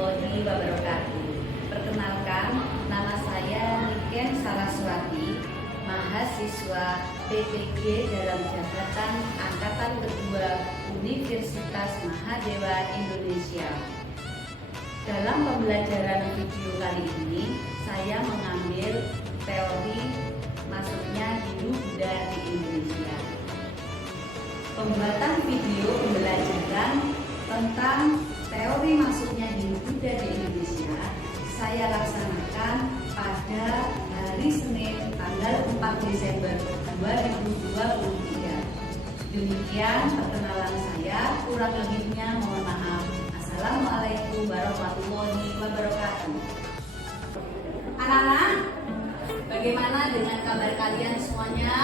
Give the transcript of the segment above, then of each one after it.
warahmatullahi wabarakatuh. Perkenalkan, nama saya Niken Saraswati, mahasiswa PPG dalam jabatan Angkatan Kedua Universitas Mahadewa Indonesia. Dalam pembelajaran video kali ini, saya mengambil teori masuknya Hindu Buddha di Indonesia. Pembuatan video pembelajaran tentang teori masuknya Hindu Buddha di Indonesia saya laksanakan pada hari Senin tanggal 4 Desember 2023. Demikian perkenalan saya, kurang lebihnya mohon maaf. Assalamualaikum warahmatullahi wabarakatuh. Anak-anak, bagaimana dengan kabar kalian semuanya?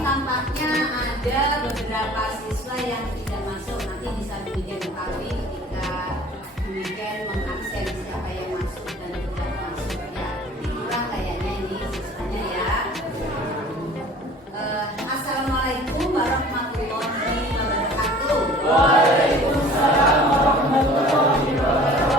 Tampaknya ada beberapa siswa yang tidak masuk, nanti bisa demikian ketahui ketika demikian mengabsen siapa yang masuk dan tidak masuk ya. Kurang kayaknya ini siswanya ya. Assalamualaikum warahmatullahi wabarakatuh. Waalaikumsalam warahmatullahi wabarakatuh.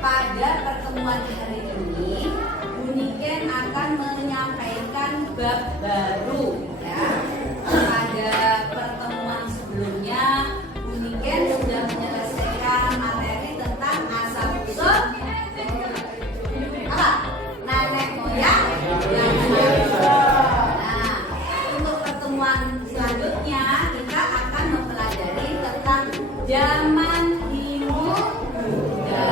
Pada pertemuan hari ini, Bu Niken akan menyampaikan bab baru ya. Pada pertemuan sebelumnya, Bu Niken sudah menyelesaikan materi tentang asal usul apa? Nenek moyang dan nah, untuk pertemuan selanjutnya kita akan mempelajari tentang zaman Hindu Buddha.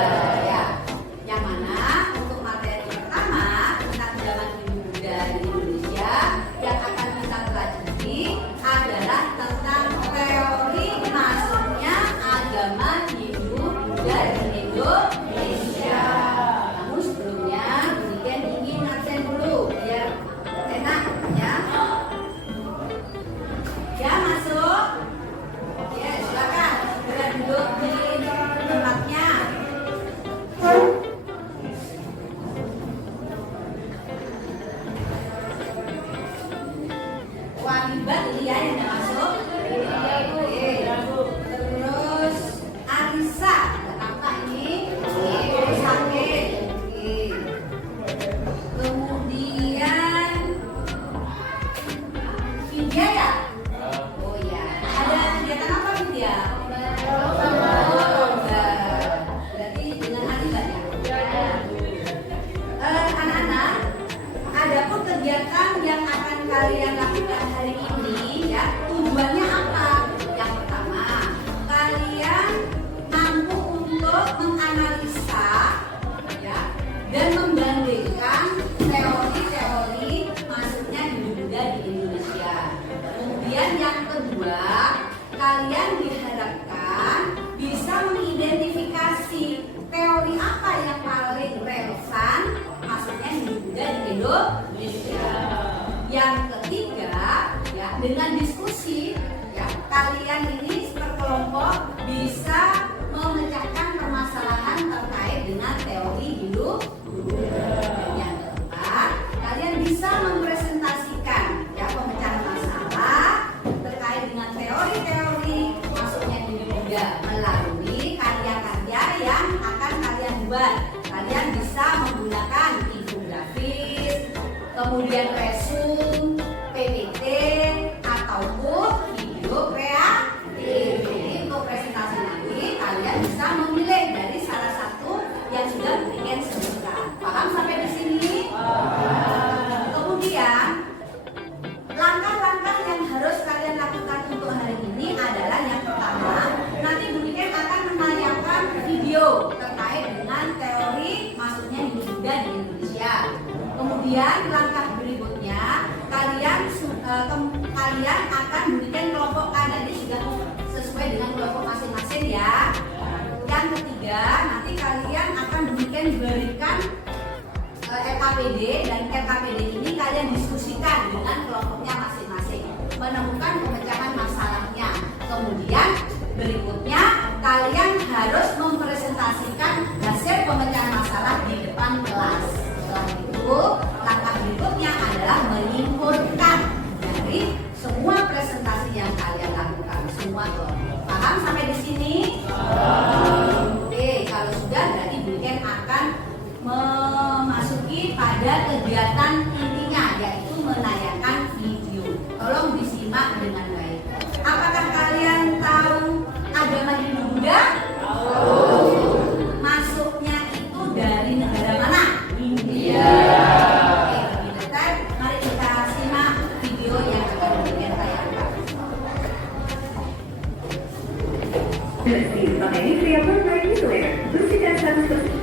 Wahibat ini ya yang masuk. Terus Arisa, apa ini? Sakit. Kemudian Vidya ya? Oh ya. Ada kegiatan apa Vidya? Berarti dengan Arisa ya? Anak-anak, ada pun kegiatan yang akan kalian lakukan hari ini ya, tujuannya apa? Yang pertama, kalian mampu untuk menganalisa ya, dan membandingkan teori-teori masuknya Hindu Buddha di Indonesia. Kemudian yang kedua, kalian diharapkan bisa mengidentifikasi teori apa yang paling relevan masuknya Hindu Buddha di Indonesia. Yang ketiga, ya, dengan diskusi, ya, kalian ini seperkelompok bisa memecahkan permasalahan terkait dengan teori Hindu Buddha. Dan yang keempat, kalian bisa mempresentasikan ya pemecahan masalah terkait dengan teori-teori masuknya Hindu Buddha melalui karya-karya yang akan kalian buat. Kalian bisa menggunakan infografis, kemudian resume, PPT, ataupun video kreatif. Jadi untuk presentasi nanti kalian bisa memilih dari salah satu yang sudah ingin sebutkan. Paham sampai di sini? Kemudian langkah-langkah yang harus kalian lakukan untuk hari ini adalah yang pertama, nanti Bu Niken akan menayangkan video terkait dengan teori masuknya Hindu Buddha di Indonesia. Kemudian langkah berikutnya kalian akan berikan kelompokkan, jadi sudah sesuai dengan kelompok masing-masing ya. Yang ketiga, nanti kalian akan berikan LKPD, dan LKPD ini kalian diskusikan dengan kelompoknya masing-masing, menemukan pemecahan masalahnya. Kemudian materi variabel nilai bersihkan 100%.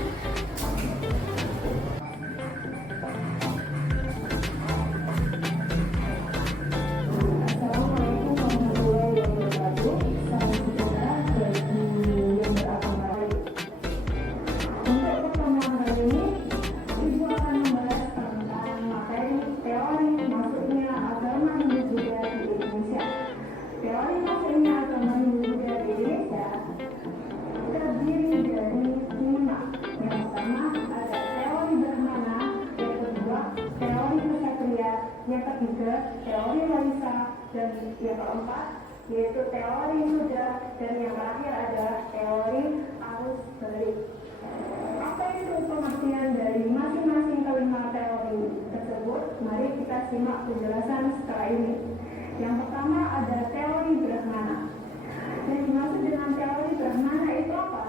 Yang ketiga, teori Larissa, dan yang keempat yaitu teori Suda, dan yang terakhir ada teori arus balik. Apa itu pengertian dari masing-masing kelima teori tersebut? Mari kita simak penjelasan setelah ini. Yang pertama ada teori Brahmana. Yang dimaksud dengan teori Brahmana itu apa?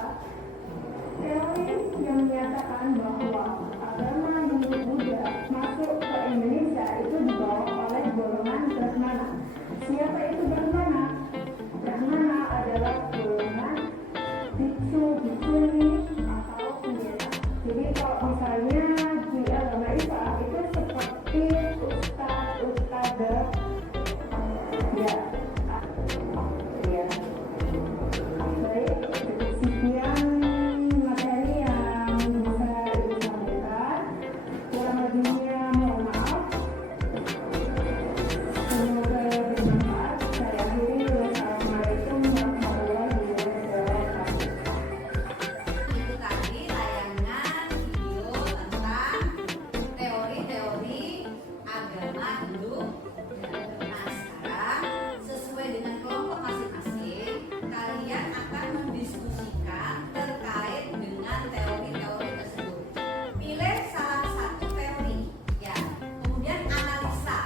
Teori yang menyatakan bahwa agama Hindu Buddha masuk ke Indonesia itu dibawa oleh golongan Brahmana. Siapa itu Brahmana? Brahmana adalah golongan biksu, biksuni atau pendeta. Jadi kalau misalnya di agama Islam itu seperti ustadz, ustadzah, ya. Baik, sekian materi yang bisa Ibu sampaikan. Kurang lebihnya mohon maaf. Semoga bermanfaat. Saya akhiri. Wassalamualaikum warahmatullahi wabarakatuh. Itu tadi tayangan video tentang teori-teori agama Hindu. Nah, sekarang sesuai dengan kelompok masing-masing, kalian akan mendiskusikan terkait dengan teori-teori tersebut. Pilih salah satu teori, ya. Kemudian analisa.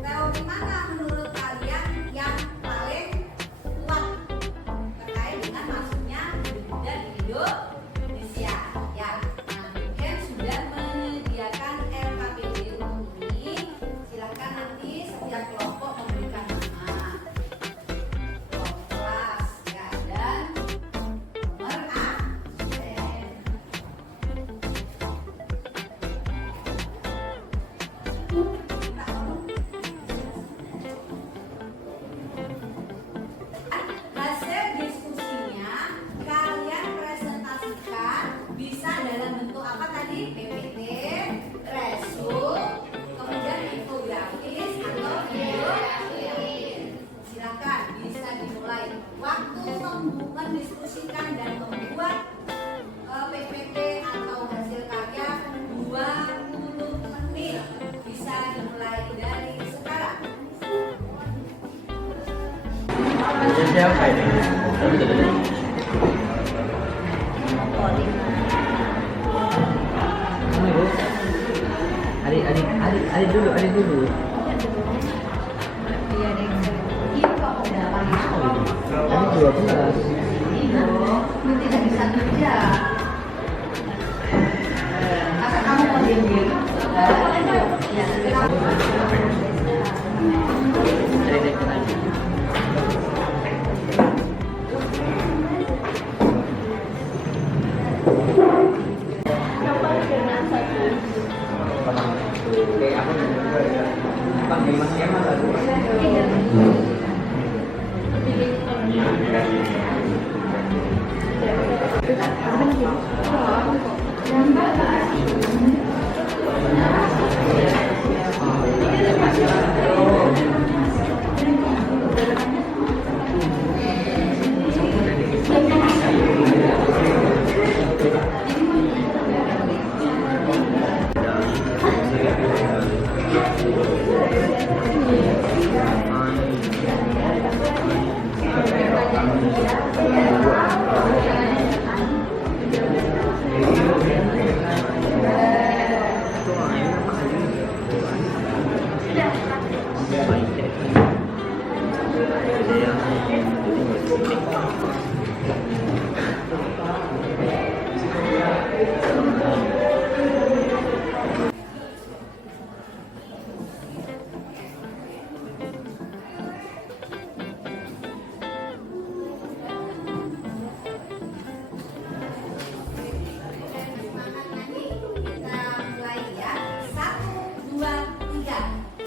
Teori mana menurut kalian yang paling kuat terkait dengan masuknya Hindu Buddha di Indonesia? Ya, nah, mungkin sudah menyediakan RKPD untuk ini. Silakan nanti setiap kelompok memberikan nama, kelas, ya, dan nomor absen. Minta tolong. Hasil diskusinya kalian presentasikan, bisa dalam bentuk apa tadi? PPT, resume, kemudian infografis atau video. Silakan bisa dimulai. Waktu mendiskusikan dan membuat PPT atau hasil karya 20 menit. Bisa dimulai dari sekarang. Siapa ini? Adik dulu. Adik 12. Tidak bisa kerja. Masa kamu mau diem? Panggil Mas Kemal lagi.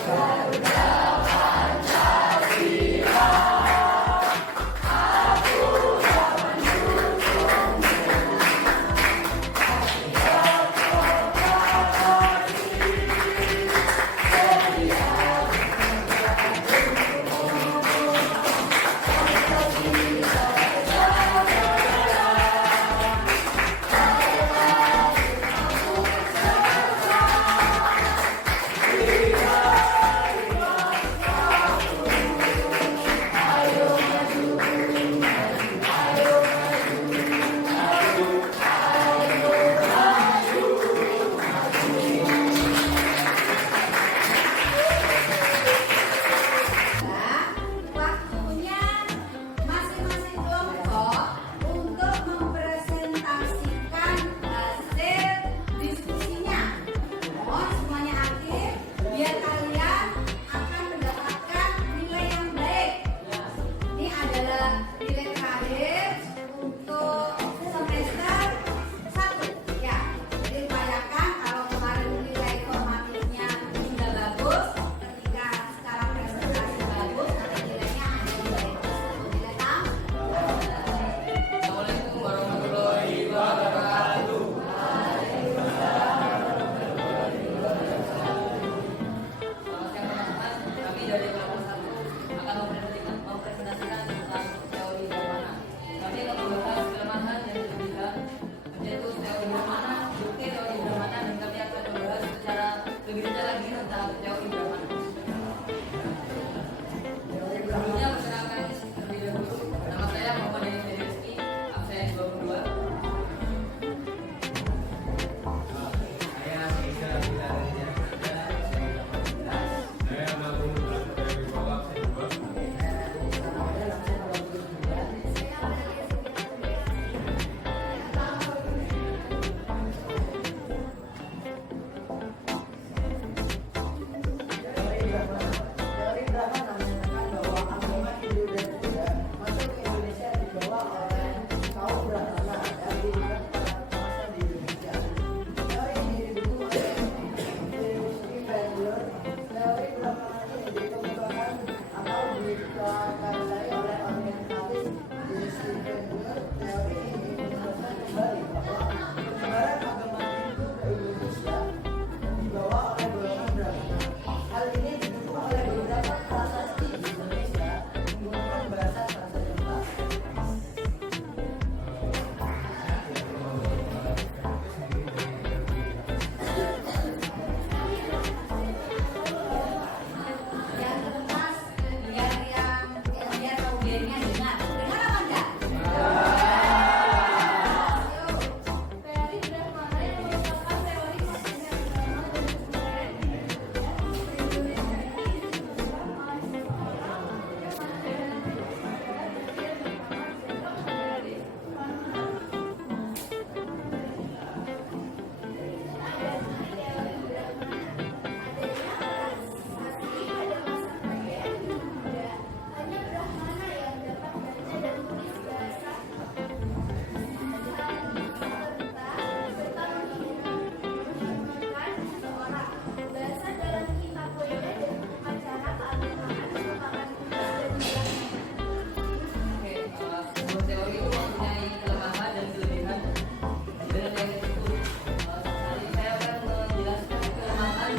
Nah, waktunya masing-masing kelompok untuk mempresentasikan hasil diskusinya. Mohon semuanya aktif biar kalian akan mendapatkan nilai yang baik. Ini adalah nilai terakhir untuk semester 1 ya. Jadi upayakan kalau kemarin nilai formatifnya sudah bagus, ketika sekarang presentasi bagus, nanti nilainya ada di nilai tersebut. Nilai 6. Assalamualaikum warahmatullahi wabarakatuh. Selamat siang teman-teman. Kami dari kelompok 1 akan mempresentasikan tentang teori Brahmana. Kami akan membahas kelemahan dan kelebihan yaitu teori Brahmana, bukti teori Brahmana, dan kami akan membahas secara lebih detail lagi tentang teori Brahmana. Sebelumnya perkenalkan terlebih dahulu, nama saya Muhammad Denis Rizky, absen 22. Saya Ega Bila dari Jakarta. Saya Magung dari bawah saya juga. Teori Brahmana menyatakan bahwa agama Hindu dan Buddha masuk ke Indonesia dibawa oleh kaum Brahmana dan diberikan kepada penguasa di Indonesia. Teori ini didukung oleh University Bangalore. Teori Brahmana ini dikemukakan atau dipelajari oleh orientalis University Bangalore. Teori ini menunjukkan kembali bahwa penyebaran agama Hindu ke Indonesia dibawa oleh golongan Brahmana. Hal ini didukung oleh beberapa prasasti di Indonesia menggunakan bahasa Sanskerta. Yang kertas biar audiennya dengar. Dengar apa enggak? Yuk. Teori Brahmana yang merupakan teori maksudnya agama dan kebudayaan di Indonesia. Indonesia ini disebutkan oleh seseorang yang masuk dalam jenis masyarakat kecil bernama Jenderal Frederick Manhattan. Adanya teori Brahmana, adanya prasasti pada masa kerajaan Hindu Buddha. Hanya Brahmana yang dapat baca dan tulis bahasa serta menggunakan seseorang. Bahasa dalam kitab Weda dan upacara keagamaan merupakan tugas dari Brahmana. Oke, sebuah teori itu mempunyai kelemahan dan kelebihan. Dan yang itu, saya akan menjelaskan kelemahan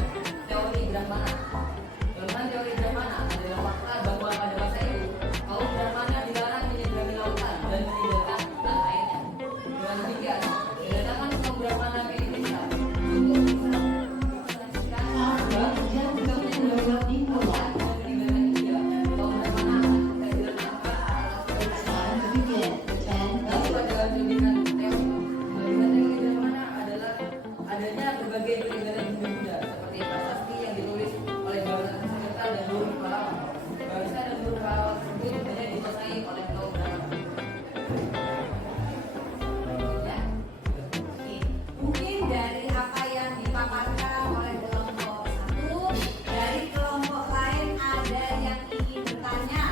teori Brahmana. Kelemahan teori Brahmana adalah fakta bahwa pada masa itu kaum Brahmana dilarang menyeberangi lautan dan meninggalkan hutan lainnya. Dengan demikian, kedatangan kaum Brahmana ke Indonesia untuk menyaksikan untuk menyeberangi lautan dan meninggalkan India, kaum Brahmana akan diletakkan atas lalu adalah kelebihan teori. Kelebihan teori Brahmana adalah adanya berbagai peninggalan Hindu Buddha seperti prasasti yang ditulis oleh bahasa Sanskerta dan Luhur Pahlawan. Bahasa dan Luhur Pahlawan tersebut banyak dikuasai oleh kaum Brahmana. Ya. Oke. Mungkin dari apa yang dipaparkan oleh kelompok 1, dari kelompok lain ada yang ingin bertanya.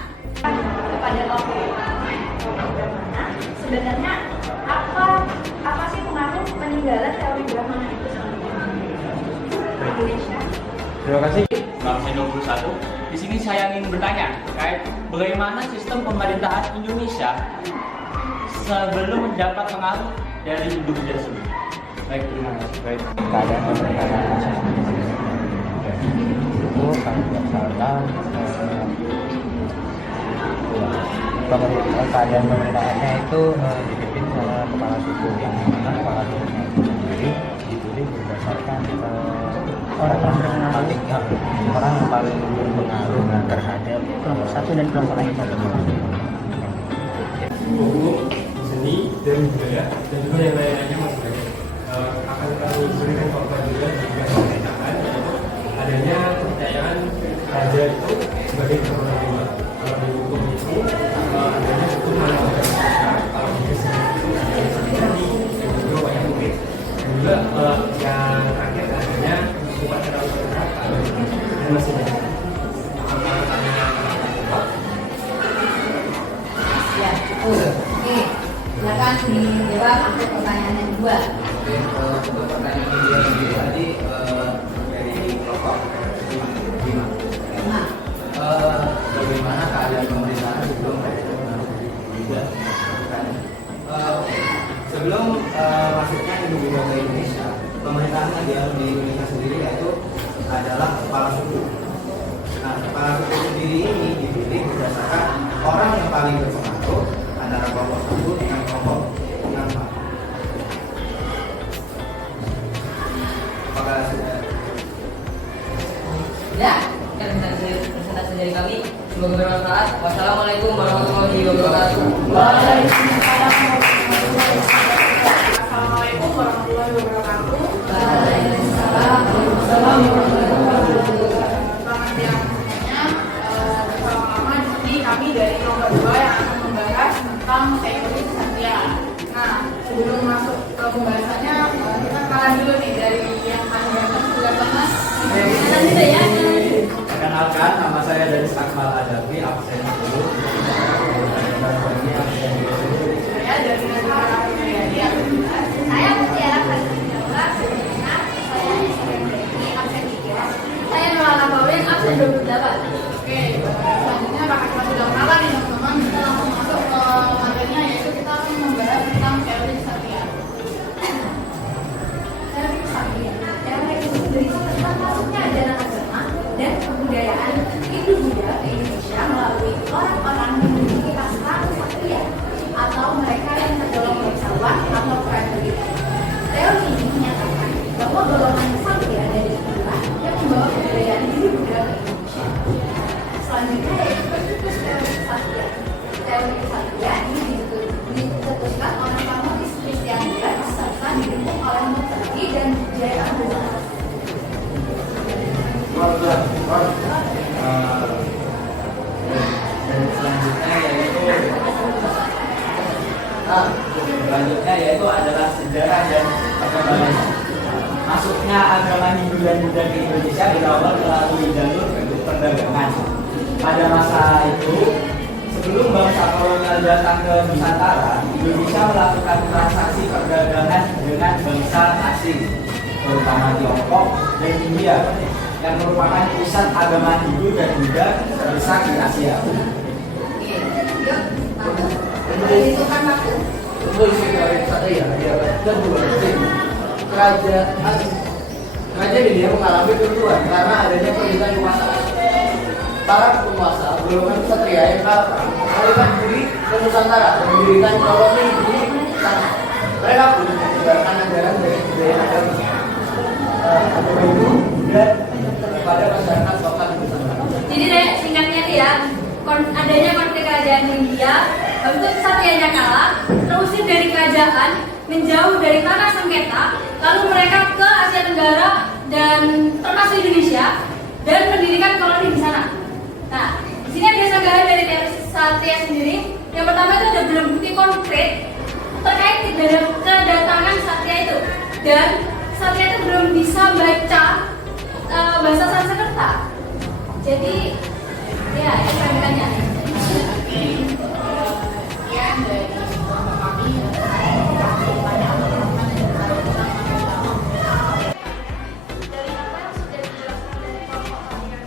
Kepada kelompok Brahmana, sebenarnya apa sih pengaruh peninggalan teori Brahmana itu sama Indonesia? Terima kasih. bangsa 21. Di sini saya ingin bertanya terkait bagaimana sistem pemerintahan Indonesia sebelum mendapat pengaruh dari Hindu-Buddha tersebut. Baik, terima kasih. Baik. Keadaan pemerintahan itu kalau tidak salah keadaan pemerintahannya itu dipimpin oleh kepala suku, yang mana kepala sukunya itu sendiri dipilih berdasarkan orang yang paling berpengaruh terhadap kelompok satu dan kelompok lain. Hukum, seni, dan budaya, dan juga yang lain-lainnya masih banyak. Akan kami berikan fakta juga jika pemerintahan, yaitu adanya kepercayaan raja itu sebagai keturunan dewa. Kalau di hukum itu adanya hukum mana kalau di seni itu adanya seni dan juga wayang kulit. Dan juga yang terakhir adanya upacara dan masih banyak. Ya, betul. Oke, silakan dijawab untuk pertanyaan yang kedua. Oke, untuk pertanyaan kedua sendiri tadi dari kelompok 5. Bagaimana keadaan pemerintahan sebelum Hindu-Buddha? Sebelum masuknya Hindu-Buddha ke Indonesia, pemerintahan di Indonesia sendiri yaitu adalah kepala suku. Nah, kepala suku sendiri ini dipilih berdasarkan orang yang paling berpengaruh antara kelompok satu dengan kelompok yang lain. Apakah sudah? Ya, presentasi dari kami. Semoga bermanfaat. Wassalamualaikum warahmatullahi wabarakatuh. Assalamualaikum warahmatullahi wabarakatuh. Selamat siang semuanya. Pertama-tama di sini kami dari nomor 2 yang akan membahas tentang teori kesatria. Nah, sebelum masuk ke pembahasannya, kita kenalan dulu nih dari yang paling ganteng sudah pernah. Kenalan dulu ya. Perkenalkan, nama saya dari Akmal Adafi, absen dulu. Saya dari negara Indonesia. Saya Mutiara Kasih-Jawa, sebelumnya saya SMPI, absen 3. Saya Nolala Bawin, absen 28. Oke, selanjutnya bakal kita sudah kenalan nih teman-teman. Kita langsung masuk ke materinya, yaitu kita akan membahas tentang teori kesatria. Teori kesatria. Teori itu sendiri tentang masuknya ajaran agama dan kebudayaan Hindu-Buddha ke Indonesia melalui orang-orang yang memiliki kasta kesatria atau mereka yang tergolong bangsawan atau prajurit. Teori ini menyatakan bahwa golongan kesatria dari Hindu yang membawa kebudayaan Hindu-Buddha ke Indonesia. Selanjutnya yaitu pencetus teori kesatria. Teori kesatria ini dicetuskan oleh Pamukis Kristianida serta didukung oleh Muttaki dan Jaya Abdullah. Selanjutnya yaitu adalah sejarah dan perkembangan masuknya agama Hindu dan Buddha ke Indonesia berawal melalui jalur perdagangan. Pada masa itu, sebelum bangsa kolonial datang ke Nusantara, Indonesia melakukan transaksi perdagangan dengan bangsa asing, terutama Tiongkok dan India, yang merupakan pusat agama Hindu dan Buddha terbesar di Asia. Oke, yuk, menentukan waktu. Untuk isi teori kesatria, dan dua kerajaan ini mengalami kerusuhan karena adanya perintah kekuasaan. Para penguasa golongan kesatria yang kalah melarikan diri ke Nusantara dan mendirikan koloni di sana. Mereka pun menyebarkan ajaran dari budaya agama itu dan kepada masyarakat lokal di Nusantara. Jadi deh, singkatnya nih ya, adanya konflik kerajaan India, bentuk kesatrianya kalah, terusir dari kerajaan, menjauh dari tanah sengketa, lalu mereka ke Asia Tenggara dan termasuk Indonesia dan mendirikan koloni di sana. Nah, di sini ada sanggahan dari teori kesatria sendiri. Yang pertama itu ada belum bukti konkret terkait kedatangan kesatria itu, dan kesatria itu belum bisa baca bahasa Sanskerta. Jadi ya, itu perbedaannya. Sekian dari kelompok kami. Dari apa yang sudah dijelaskan dari kelompok kami yang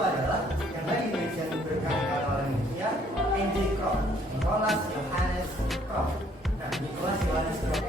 adalah yang tadi mention berkali-kali oleh Indonesia, NJ Krop, Nicholas Johannes Krop. Nah, Nicholas Johannes Krop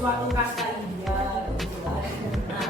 suatu kasta India gitu kan. Nah,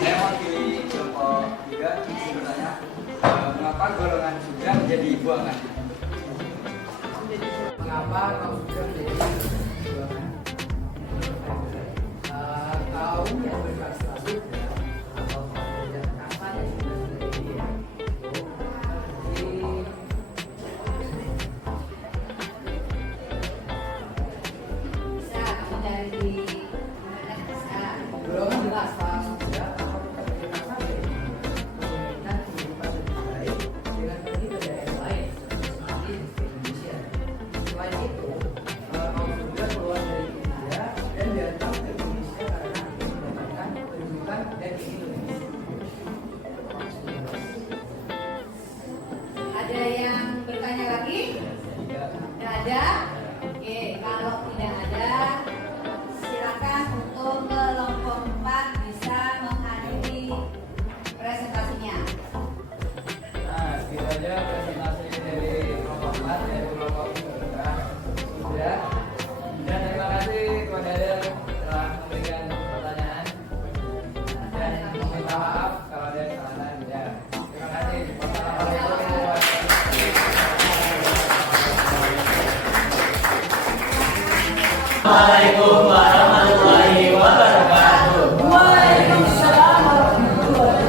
Saya mewakili kelompok 3 ingin bertanya, mengapa golongan Sudra menjadi buangan? Mengapa kaum sudah menjadi golongan? di internet bisa. Golongan jelas Pak Surya akan memperkenalkan dari pemerintahan kehidupan lebih baik dengan pergi ke daerah lain seperti di Indonesia. Selain itu, Paus Surya keluar dari India dan datang ke Indonesia karena ingin mendapatkan pendidikan dan ingin lebih. Ada yang bertanya lagi? Tidak ada? Oke, kalau tidak ada, silakan untuk kelompok 4 bisa menghadiri presentasinya. Nah, segitu aja presentasi dari kelompok 4 dari kelompok sudah. Dan terima kasih kepada Del telah memberikan pertanyaan dan meminta maaf kalau ada kesalahan. Ya, terima kasih. Wassalamualaikum Assalamualaikum warahmatullahi wabarakatuh. Waalaikumsalam warahmatullahi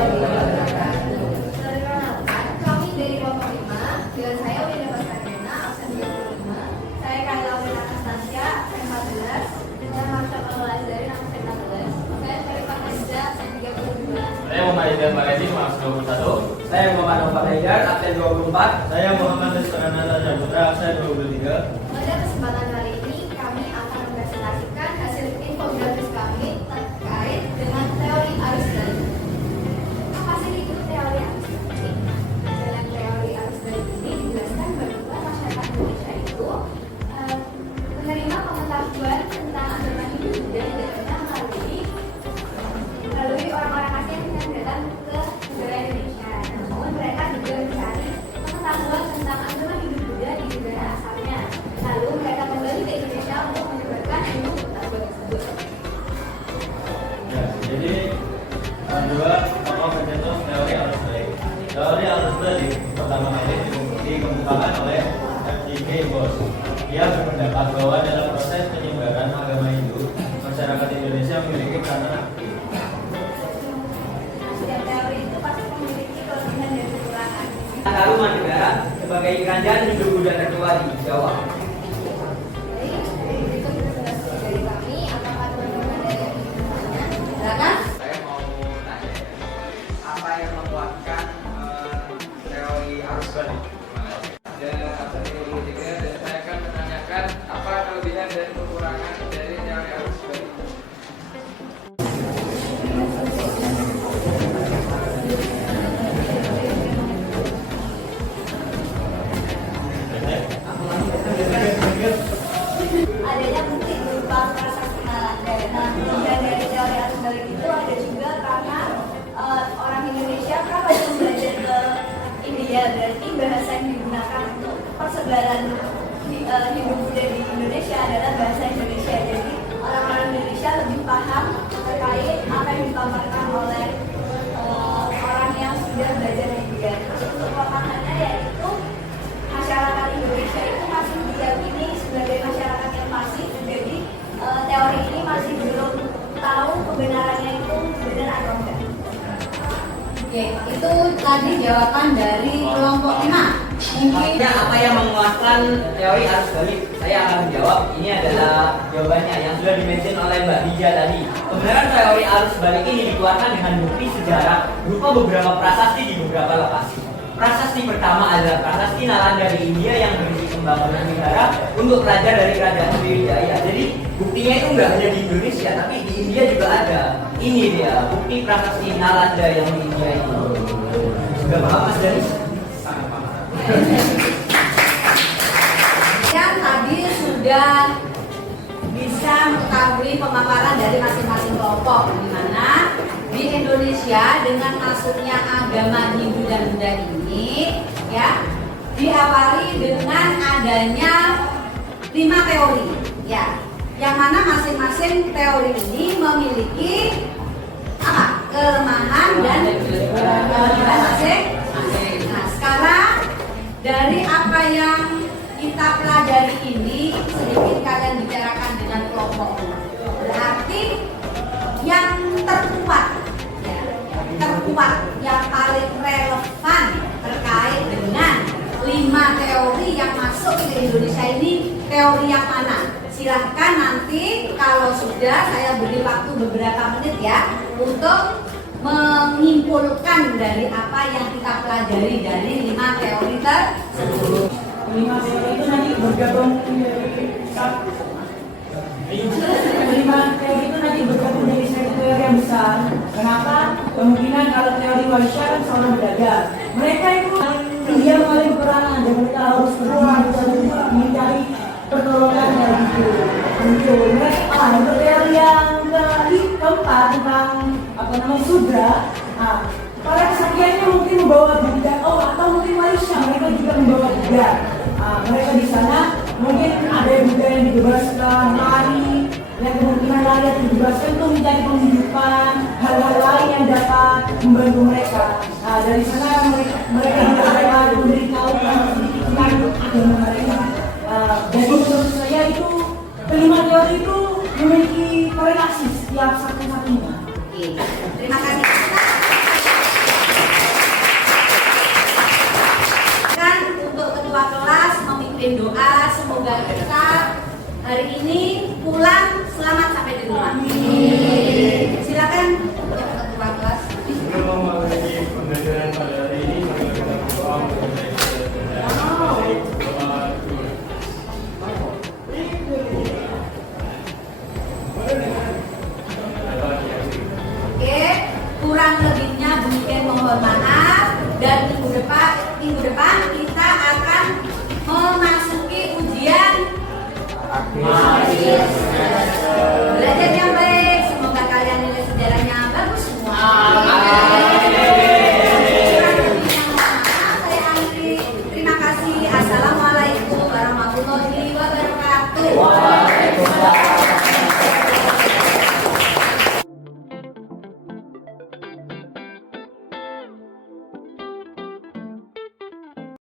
Kami dari kelompok 5, dengan saya Wida Basarina, absen 25. Saya Kayla Wida Anastasia, absen 14. Saya Marsha Palwazari, absen 16. Saya Syarifah Hajda, absen 32. Saya Muhammad Idam Maledi, absen 21. Saya Muhammad Nova Haidar, absen 24. Saya Muhammad Rizwana Raja Putra, absen 23. Pada kesempatan kali ini, kami akan mempresentasikan hasil infografis kami terkait dengan teori arus balik. Apa sih itu teori arus balik? Dalam teori arus balik ini dijelaskan bahwa masyarakat Indonesia itu menerima pengetahuan tentang agama Hindu dan negaranya melalui orang-orang asing yang datang ke negara Indonesia. Namun mereka juga mencari pengetahuan tentang agama Hindu Buddha di negara asalnya. Lalu mereka kembali ke Indonesia untuk menyebarkan ilmu pengetahuan tersebut. Ya, jadi dua tokoh pencetus teori arus balik. Teori arus balik pertama kali dikemukakan oleh F.J. Bos. Dia berpendapat bahwa dalam proses penyebaran agama Hindu, masyarakat Indonesia memiliki peranan aktif. Setiap teori itu pasti memiliki kelebihan dan kekurangan. Taruman negara sebagai kerajaan Hindu Buddha tertua di Jawa. Baik, itu presentasi dari kami. Apakah teman-teman ada yang ingin bertanya? Silakan. Saya mau tanya apa yang menguatkan teori arus balik. Dan absen 23 dan saya akan menanyakan apa kelebihan dan kekurangan dari teori arus balik. Adanya bukti berupa prasasti Nalanda. Nah, kemudian dari teori arus balik itu ada juga karena orang Indonesia kan banyak belajar ke India, berarti bahasa yang digunakan untuk persebaran Hindu Buddha di Indonesia adalah bahasa Indonesia. Jadi orang-orang Indonesia lebih paham terkait apa yang dipaparkan oleh orang yang sudah belajar di India. Terus untuk pemahamannya yaitu masyarakat Indonesia itu masih diyakini sebagai masyarakat yang pasif, jadi teori ini masih belum tahu kebenarannya itu benar atau enggak. Oke, itu tadi jawaban dari kelompok 5. Mungkin Apa yang menguatkan teori arus balik? Saya akan menjawab. Ini adalah jawabannya yang sudah dimention oleh Mbak Dija tadi. Kebenaran teori arus balik ini dikeluarkan dengan bukti sejarah berupa beberapa prasasti di beberapa lokasi. Prasasti pertama adalah prasasti Nalanda di India yang berisi pembangunan negara untuk raja dari kerajaan Sriwijaya. Jadi buktinya itu nggak hanya di Indonesia, tapi di India juga ada. Ini dia bukti prasasti Nalanda yang di India itu. Sudah paham Mas Danis? Sangat paham. yang tadi sudah bisa mengetahui pemaparan dari masing-masing kelompok, di mana di Indonesia dengan masuknya agama Hindu dan Buddha ini ya diawali dengan adanya 5 teori ya, yang mana masing-masing teori ini memiliki apa? Kelemahan dan kelebihan masing-masing. Nah, sekarang dari apa yang kita pelajari ini sedikit kalian bicarakan dengan kelompok. Berarti yang terkuat yang paling relevan terkait dengan 5 teori yang masuk ke Indonesia ini teori yang mana? Silahkan nanti Nanti kalau sudah saya beri waktu beberapa menit ya untuk menyimpulkan dari apa yang kita pelajari dari 5 teori tersebut. 5 teori itu nanti bergabung menjadi 5 teori itu nanti bergabung menjadi satu teori yang besar. Kenapa? Kemungkinan kalau teori Waisya kan selalu beragam. Mereka itu dia mengalami peperangan dan mereka harus berjuang mencari pertolongan dari itu. Untuk mereka untuk teori yang keempat tentang sudra. Para kesaksiannya mungkin membawa budak, atau mungkin Waisya mereka juga membawa budak. Mereka di sana mungkin ada budak yang dibebaskan lari, yang kemungkinan lari atau dibebaskan untuk mencari penghidupan, hal-hal lain yang dapat membantu mereka. Dari sana mereka juga dapat memberitahu sedikit tentang agama mereka. Jadi menurut saya itu kelima teori itu memiliki korelasi setiap satu-satunya. Oke, terima kasih. Kan untuk ketua kelas memimpin doa, semoga kita hari ini pulang selamat sampai di rumah. Silakan untuk ketua kelas. Sebelum memulai pembelajaran pada hari ini, mari kita berdoa mengenai doa dulu. Oke, kurang lebihnya mungkin mohon maaf, dan minggu depan kita akan memasuki ujian Akhir.